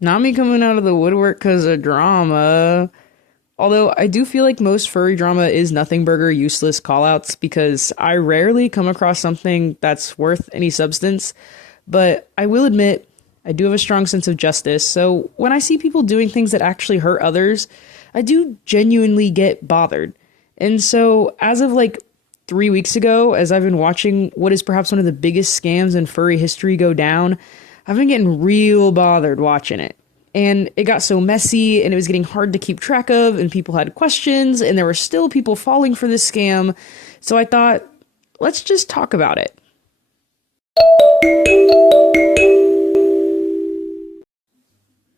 Not me coming out of the woodwork because of drama. Although I do feel like most furry drama is nothing burger useless callouts because I rarely come across something that's worth any substance. But I will admit, I do have a strong sense of justice. So when I see people doing things that actually hurt others, I do genuinely get bothered. And so as of like 3 weeks ago, as I've been watching what is perhaps one of the biggest scams in furry history go down, I've been getting real bothered watching it. And it got so messy and it was getting hard to keep track of, and people had questions, and there were still people falling for this scam. So I thought, let's just talk about it.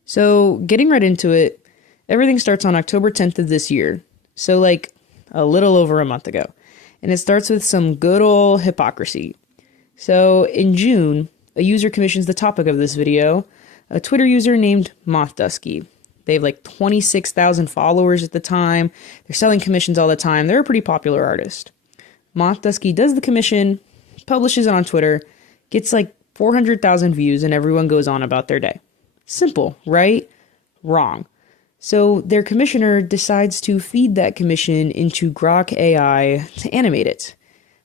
So, getting right into it, everything starts on October 10th of this year. So, like a little over a month ago. And it starts with some good old hypocrisy. So, in June, a user commissions the topic of this video, a Twitter user named Mothdusky. They have like 26,000 followers at the time. They're selling commissions all the time. They're a pretty popular artist. Mothdusky does the commission, publishes it on Twitter, gets like 400,000 views, and everyone goes on about their day. Simple, right? Wrong. So their commissioner decides to feed that commission into Grok AI to animate it.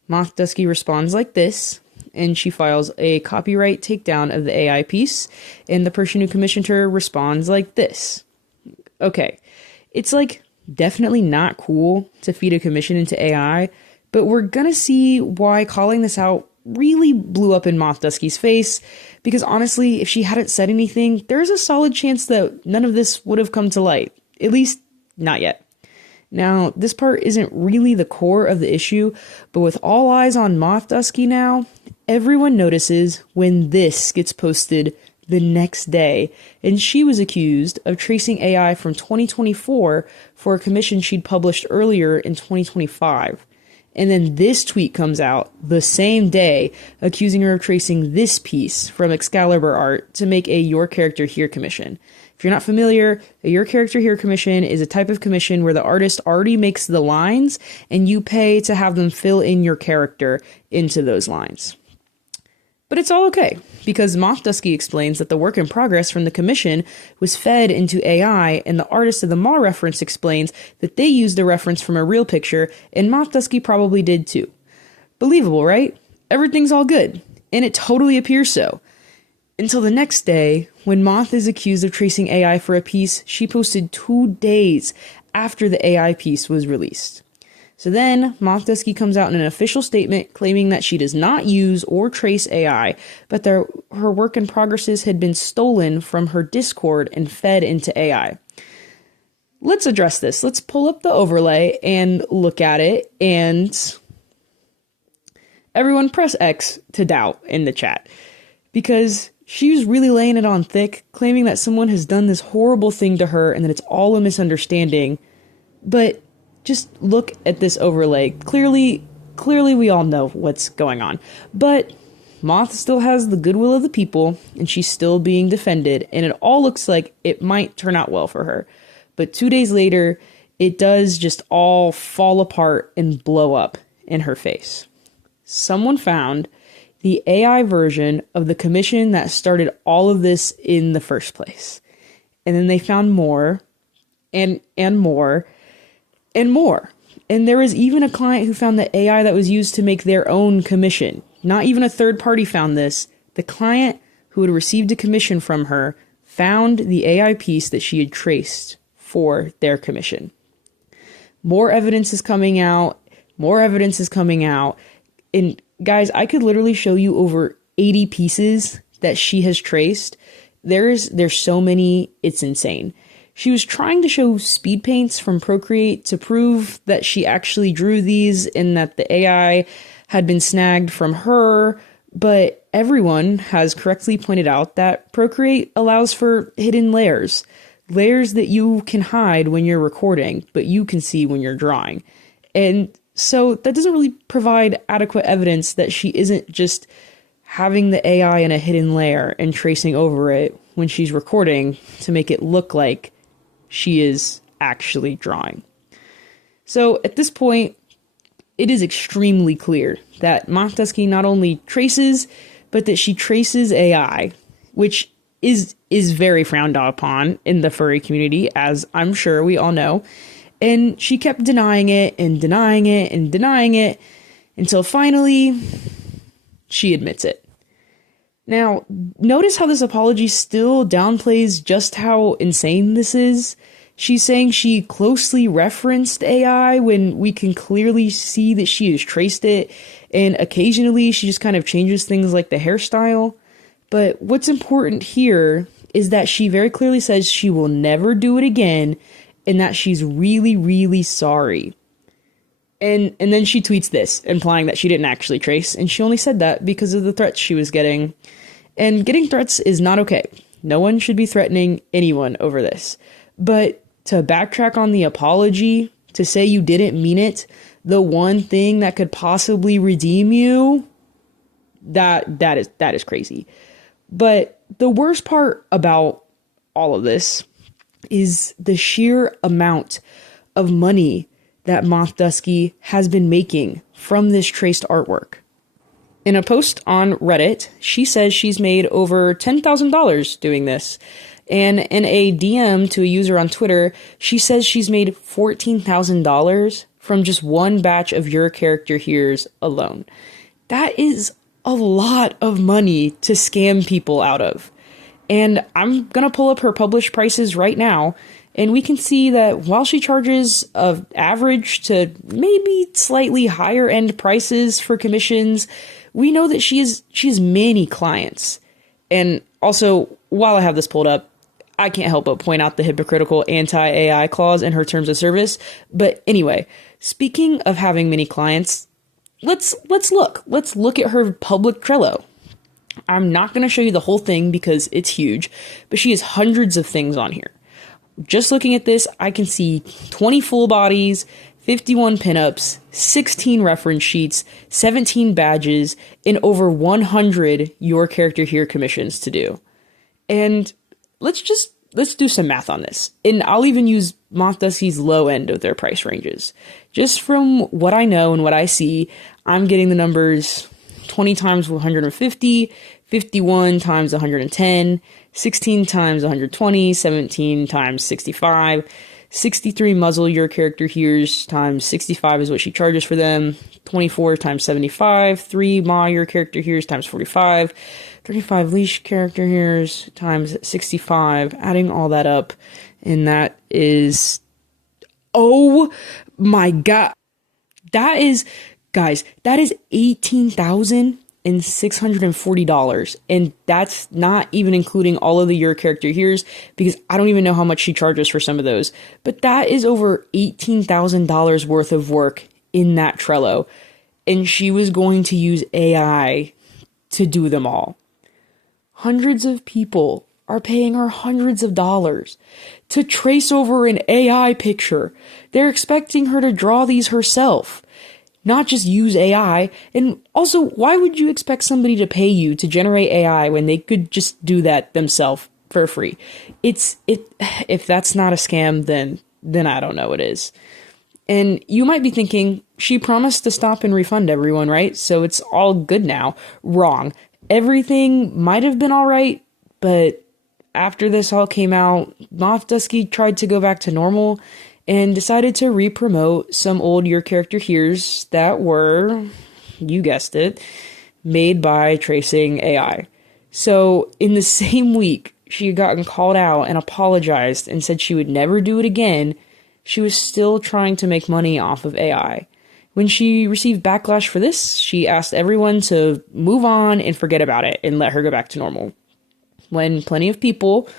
Mothdusky responds like this, and she files a copyright takedown of the AI piece, and the person who commissioned her responds like this. Okay, it's like definitely not cool to feed a commission into AI, but we're gonna see why calling this out really blew up in Mothdusky's face, because honestly, if she hadn't said anything, there's a solid chance that none of this would have come to light. At least, not yet. Now, this part isn't really the core of the issue, but with all eyes on Mothdusky now, everyone notices when this gets posted the next day, and she was accused of tracing AI from 2024 for a commission she'd published earlier in 2025. And then this tweet comes out the same day, accusing her of tracing this piece from Excalibur art to make a Your Character Here commission. If you're not familiar, a Your Character Here commission is a type of commission where the artist already makes the lines and you pay to have them fill in your character into those lines. But it's all okay, because Mothdusky explains that the work in progress from the commission was fed into AI, and the artist of the Ma reference explains that they used a reference from a real picture, and Mothdusky probably did too. Believable, right? Everything's all good, and it totally appears so. Until the next day, when Moth is accused of tracing AI for a piece she posted 2 days after the AI piece was released. So then, Mothdusky comes out in an official statement claiming that she does not use or trace AI, but her work in progresses had been stolen from her Discord and fed into AI. Let's address this. Let's pull up the overlay and look at it, and everyone press X to doubt in the chat. Because she was really laying it on thick, claiming that someone has done this horrible thing to her and that it's all a misunderstanding. But just look at this overlay. Clearly we all know what's going on. But Moth still has the goodwill of the people, and she's still being defended, and it all looks like it might turn out well for her. But 2 days later, it does just all fall apart and blow up in her face. Someone found the AI version of the commission that started all of this in the first place. And then they found more, and more, and more. And there was even a client who found the AI that was used to make their own commission. Not even a third party found this. The client who had received a commission from her found the AI piece that she had traced for their commission. More evidence is coming out. More evidence is coming out. And guys, I could literally show you over 80 pieces that she has traced. There's so many, it's insane. She was trying to show speed paints from Procreate to prove that she actually drew these and that the AI had been snagged from her, but everyone has correctly pointed out that Procreate allows for hidden layers. Layers that you can hide when you're recording, but you can see when you're drawing. And so that doesn't really provide adequate evidence that she isn't just having the AI in a hidden layer and tracing over it when she's recording to make it look like she is actually drawing. So at this point, it is extremely clear that Mothdusky not only traces, but that she traces AI, which is very frowned upon in the furry community, as I'm sure we all know. And she kept denying it and denying it and denying it until finally she admits it. Now, notice how this apology still downplays just how insane this is. She's saying she closely referenced AI when we can clearly see that she has traced it, and occasionally she just kind of changes things like the hairstyle. But what's important here is that she very clearly says she will never do it again, and that she's really, really sorry. And then she tweets this, implying that she didn't actually trace, and she only said that because of the threats she was getting. And getting threats is not okay. No one should be threatening anyone over this. But to backtrack on the apology, to say you didn't mean it, the one thing that could possibly redeem you, that is crazy. But the worst part about all of this is the sheer amount of money that Mothdusky has been making from this traced artwork. In a post on Reddit, she says she's made over $10,000 doing this. And in a DM to a user on Twitter, she says she's made $14,000 from just one batch of Your Character Here's alone. That is a lot of money to scam people out of. And I'm going to pull up her published prices right now, and we can see that while she charges of average to maybe slightly higher end prices for commissions, we know that she has many clients. And also, while I have this pulled up, I can't help but point out the hypocritical anti-AI clause in her terms of service. But anyway, speaking of having many clients, let's look at her public Trello. I'm not going to show you the whole thing because it's huge, but she has hundreds of things on here. Just looking at this, I can see 20 full bodies, 51 pinups, 16 reference sheets, 17 badges, and over 100 Your Character Here commissions to do. And let's do some math on this. And I'll even use Mothdusky's low end of their price ranges. Just from what I know and what I see, I'm getting the numbers 20 times 150, 51 times 110, 16 times 120, 17 times 65, 63 muzzle Your Character Here's times 65 is what she charges for them, 24 times 75, 3 Ma Your Character Here's times 45, 35 leash Character Here's times 65, adding all that up, and that is, oh my god, that is, guys, that is $18,640, and that's not even including all of the Your Character Here's, because I don't even know how much she charges for some of those, but that is over $18,000 worth of work in that Trello, and she was going to use AI to do them all. Hundreds of people are paying her hundreds of dollars to trace over an AI picture. They're expecting her to draw these herself, not just use AI. And also, why would you expect somebody to pay you to generate AI when they could just do that themselves for free? If that's not a scam, then I don't know what is. And you might be thinking, she promised to stop and refund everyone, right? So it's all good now. Wrong. Everything might have been all right, but after this all came out, Mothdusky tried to go back to normal and decided to re-promote some old Your Character Here's that were, you guessed it, made by tracing AI. So in the same week she had gotten called out and apologized and said she would never do it again, she was still trying to make money off of AI. When she received backlash for this, she asked everyone to move on and forget about it and let her go back to normal. When plenty of people,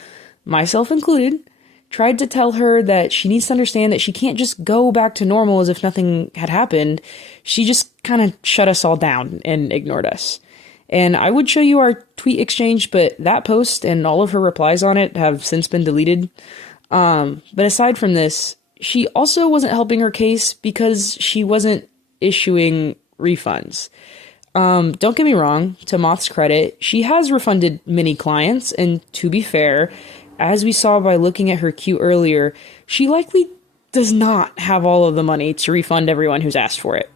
myself included, tried to tell her that she needs to understand that she can't just go back to normal as if nothing had happened, she just kind of shut us all down and ignored us. And I would show you our tweet exchange, but that post and all of her replies on it have since been deleted. But aside from this, she also wasn't helping her case because she wasn't issuing refunds. Don't get me wrong, to Moth's credit, she has refunded many clients, and to be fair, as we saw by looking at her queue earlier, she likely does not have all of the money to refund everyone who's asked for it.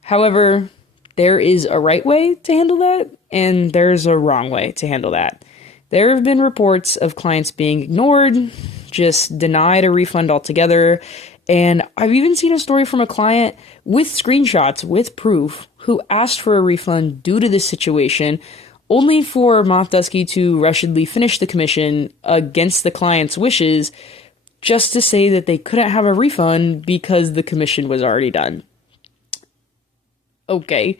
However, there is a right way to handle that, and there's a wrong way to handle that. There have been reports of clients being ignored, just denied a refund altogether, and I've even seen a story from a client with screenshots, with proof, who asked for a refund due to this situation, only for Mothdusky to rushedly finish the commission against the client's wishes, just to say that they couldn't have a refund because the commission was already done. Okay,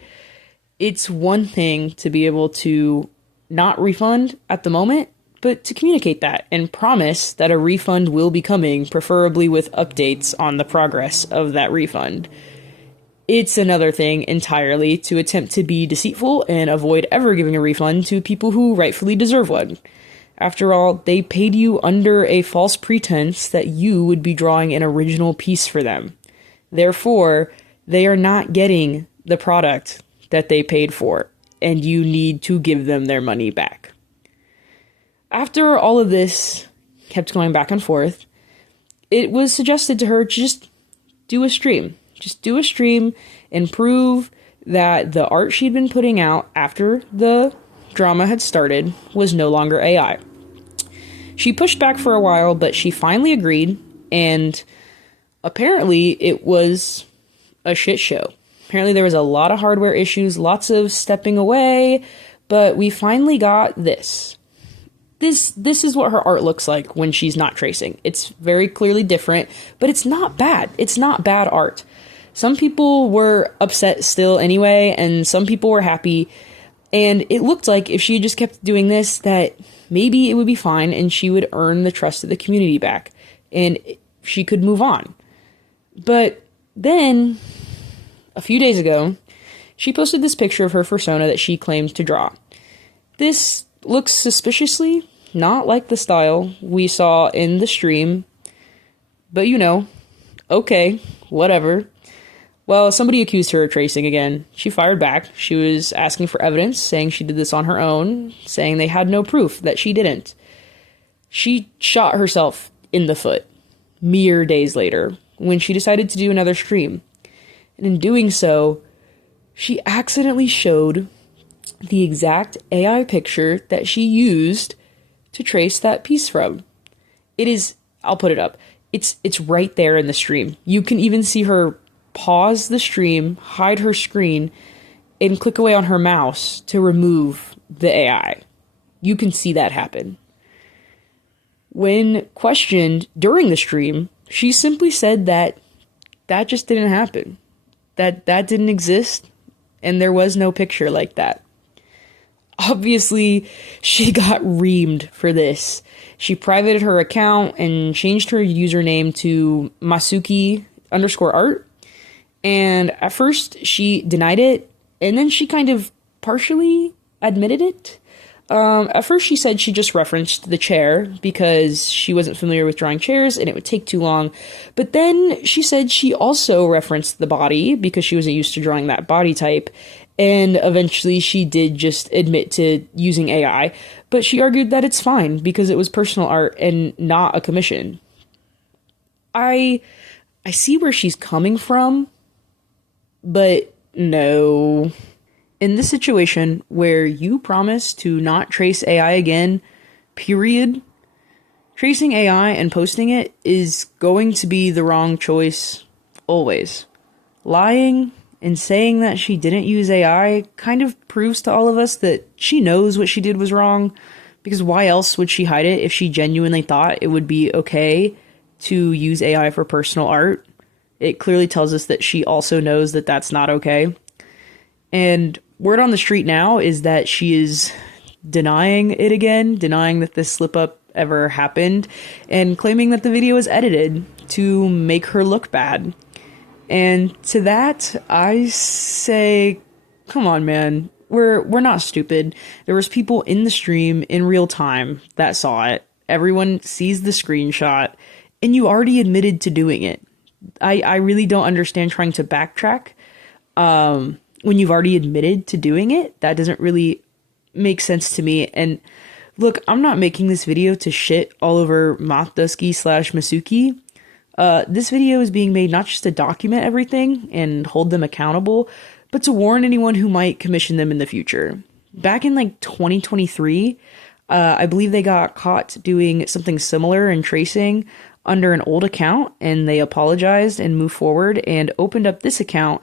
it's one thing to be able to not refund at the moment, but to communicate that and promise that a refund will be coming, preferably with updates on the progress of that refund. It's another thing entirely to attempt to be deceitful and avoid ever giving a refund to people who rightfully deserve one. After all, they paid you under a false pretense that you would be drawing an original piece for them. Therefore, they are not getting the product that they paid for, and you need to give them their money back. After all of this kept going back and forth, it was suggested to her to just do a stream. Just do a stream and prove that the art she'd been putting out after the drama had started was no longer AI. She pushed back for a while, but she finally agreed, and apparently it was a shit show. Apparently there was a lot of hardware issues, lots of stepping away, but we finally got this. This is what her art looks like when she's not tracing. It's very clearly different, but it's not bad. It's not bad art. Some people were upset still anyway, and some people were happy, and it looked like if she just kept doing this, that maybe it would be fine and she would earn the trust of the community back, and she could move on. But then, a few days ago, she posted this picture of her persona that she claims to draw. This looks suspiciously not like the style we saw in the stream, but okay, whatever. Well, somebody accused her of tracing again. She fired back. She was asking for evidence, saying she did this on her own, saying they had no proof that she didn't. She shot herself in the foot mere days later when she decided to do another stream. And in doing so, she accidentally showed the exact AI picture that she used to trace that piece from. It is, I'll put it up. It's right there in the stream. You can even see her pause the stream, hide her screen, and click away on her mouse to remove the AI. You can see that happen. When questioned during the stream, she simply said that just didn't happen. That didn't exist, and there was no picture like that. Obviously, she got reamed for this. She privated her account and changed her username to Mossuki_art. And at first, she denied it, and then she kind of partially admitted it. At first, she said she just referenced the chair because she wasn't familiar with drawing chairs and it would take too long. But then she said she also referenced the body because she wasn't used to drawing that body type. And eventually, she did just admit to using AI. But she argued that it's fine because it was personal art and not a commission. I see where she's coming from, but no. In this situation where you promise to not trace AI again, period, tracing AI and posting it is going to be the wrong choice always. Lying and saying that she didn't use AI kind of proves to all of us that she knows what she did was wrong, because why else would she hide it if she genuinely thought it would be okay to use AI for personal art? It clearly tells us that she also knows that that's not okay. And word on the street now is that she is denying it again, denying that this slip up ever happened, and claiming that the video was edited to make her look bad. And to that, I say, come on, man. We're not stupid. There was people in the stream in real time that saw it. Everyone sees the screenshot, and you already admitted to doing it. I really don't understand trying to backtrack when you've already admitted to doing it. That doesn't really make sense to me. And look, I'm not making this video to shit all over Mothdusky/Mossuki. This video is being made not just to document everything and hold them accountable, but to warn anyone who might commission them in the future. Back in 2023, I believe they got caught doing something similar in tracing under an old account, and they apologized and moved forward and opened up this account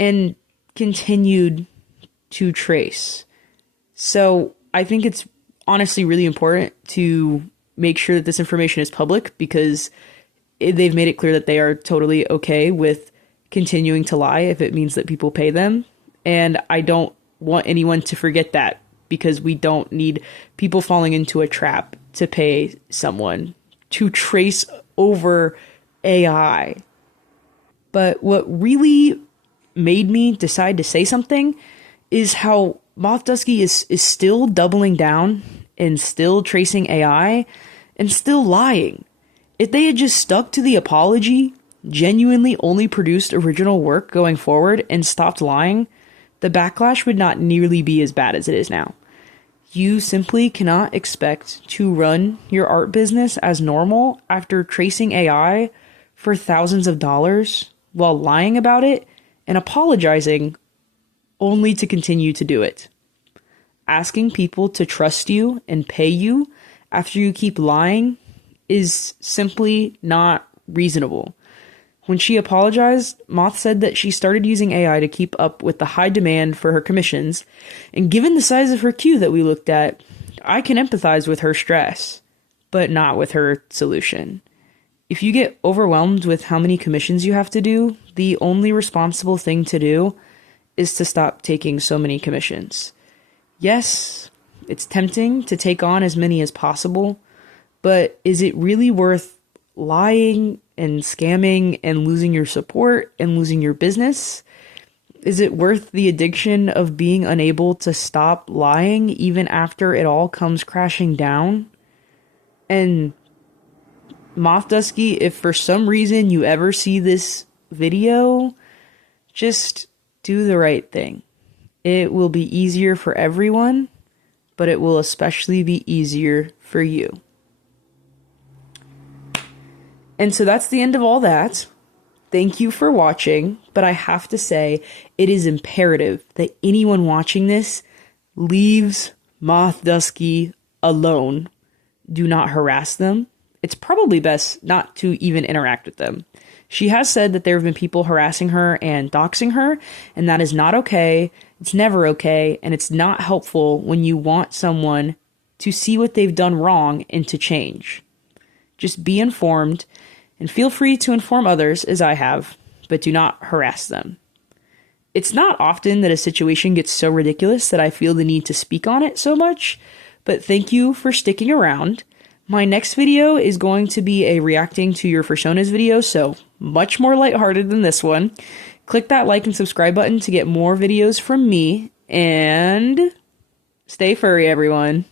and continued to trace. So I think it's honestly really important to make sure that this information is public, because they've made it clear that they are totally okay with continuing to lie if it means that people pay them. And I don't want anyone to forget that, because we don't need people falling into a trap to pay someone to trace over AI. But what really made me decide to say something is how Mothdusky is still doubling down and still tracing AI and still lying. If they had just stuck to the apology, genuinely only produced original work going forward, and stopped lying, the backlash would not nearly be as bad as it is now. You simply cannot expect to run your art business as normal after tracing AI for thousands of dollars while lying about it and apologizing only to continue to do it. Asking people to trust you and pay you after you keep lying is simply not reasonable. When she apologized, Moth said that she started using AI to keep up with the high demand for her commissions, and given the size of her queue that we looked at, I can empathize with her stress, but not with her solution. If you get overwhelmed with how many commissions you have to do, the only responsible thing to do is to stop taking so many commissions. Yes, it's tempting to take on as many as possible, but is it really worth lying and scamming and losing your support and losing your business? Is it worth the addiction of being unable to stop lying even after it all comes crashing down? And Mothdusky, if for some reason you ever see this video, just do the right thing. It will be easier for everyone, but it will especially be easier for you. And so that's the end of all that. Thank you for watching, but I have to say, it is imperative that anyone watching this leaves Mothdusky alone. Do not harass them. It's probably best not to even interact with them. She has said that there have been people harassing her and doxing her, and that is not okay. It's never okay, and it's not helpful when you want someone to see what they've done wrong and to change. Just be informed, and feel free to inform others as I have, but do not harass them. It's not often that a situation gets so ridiculous that I feel the need to speak on it so much, but thank you for sticking around. My next video is going to be a reacting to your personas video, so much more lighthearted than this one. Click that like and subscribe button to get more videos from me, and stay furry, everyone.